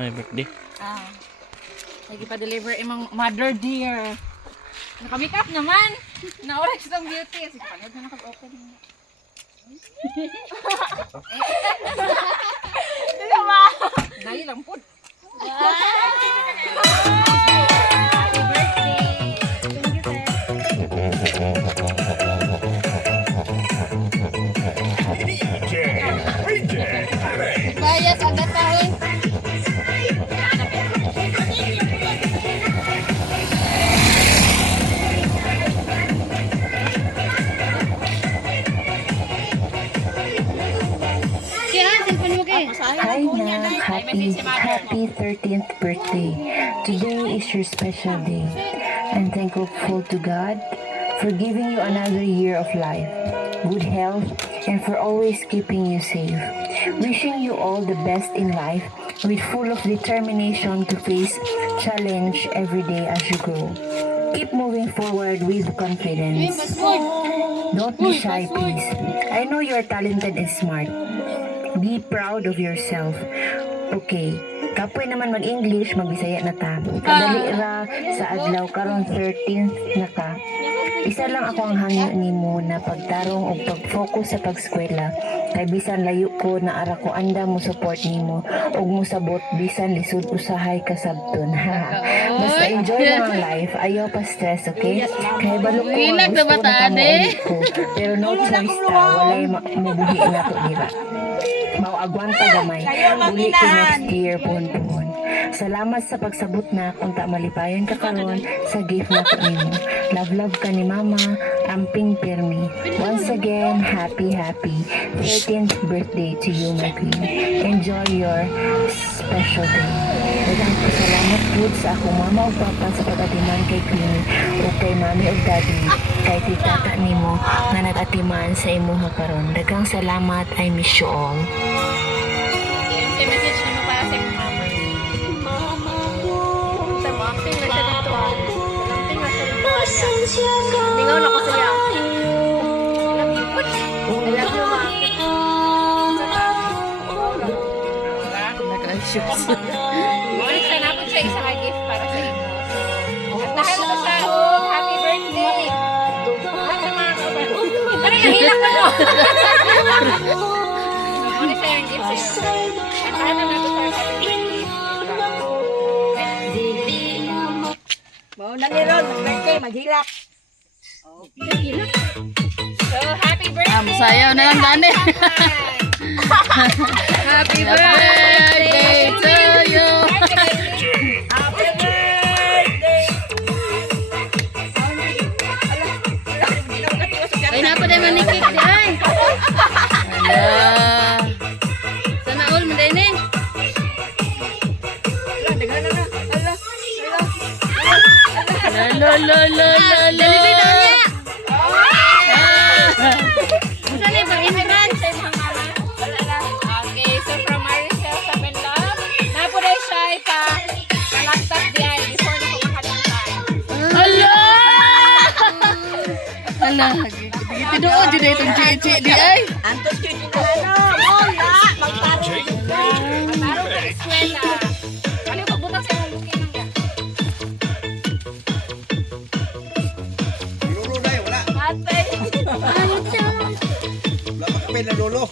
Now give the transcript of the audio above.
my birthday. Lagi pa-deliver imong mother dear. Naka-make up naman. Na-orange ng beauty. Sige, panood na naka-open. Sige ba? Dali lang po. Happy birthday. Thank you, sir. Bayas, agad tayo. Hi Nak, happy 13th birthday. Today is your special day. I'm thankful to God for giving you another year of life, good health, and for always keeping you safe. Wishing you all the best in life with full of determination to face challenge every day as you grow. Keep moving forward with confidence. Don't be shy, please. I know you're talented and smart. Be proud of yourself. Okay, kapoy naman mag-English, mag-Bisaya na ta. Kadali ra sa adlaw karon 13th na ka. Isa lang ako ang hangyo nimo na pagtarong ug pag-focus sa pag-eskwela. Kay bisan layo ko na ara ko anda mo support nimo ug mo sabot bisan lisod usahay kasabton. Basta enjoy lang ang life, ayaw pa stress, okay? Kay balo ko ang gusto na kamuulit ko. Pero no choice ta, walay mabuhi na to dira. Mauagwanta gamay. Uli ko next year puhon-puhon. Salamat sa pagsabot na kung ta malipayon ka karon sa gift na to nimo. Love ka ni Mama, Amping Permi. Once again, happy 13th birthday to you, my queen. Enjoy your special day. Daghang salamat po sa akong mama ug papa sa pag-atiman kay Queen o kay mami ug daddy kay tita nimo nga nag-atiman sa imuha karon. Daghang salamat. I miss you all. Yung message nyo para sa imong mama. Sa mo, acting na siya dito. Acting na siya dito. Lingaw na ko siya. I love you, ma. Naka-shoes. Ulit siya napon siya isa ka gift para sa imo. At dahil ko siya, happy birthday. Lahat ng mga kaban. Ano yung hilak mo mo? Ulit siya yung gift sa'yo. At dahil na nato sa happy birthday. Mau na ni Ron, mag-birthday, maghilak. So, happy birthday! Masayaw na lang gani. Happy birthday to you. Happy birthday! Ay, napa na man ni cake di ay. Ala. Sana all mo din eh. Ala, daghan na. Ala, La la la la la. Dali daw niya. Saan ay pang entrance? Okay, so from Maricel sa Benlove, napuday siya pa laptop di ay before na kumakalimutan. Ala. Ala. Tinuod jud itong chichi di ay. antos ko yung wala, magtarong. Mataro ka eskwela. Ano yung pagbutang sa imong bukid ng Lolo na yun, wala. Atay. Wala pa kape na lolo.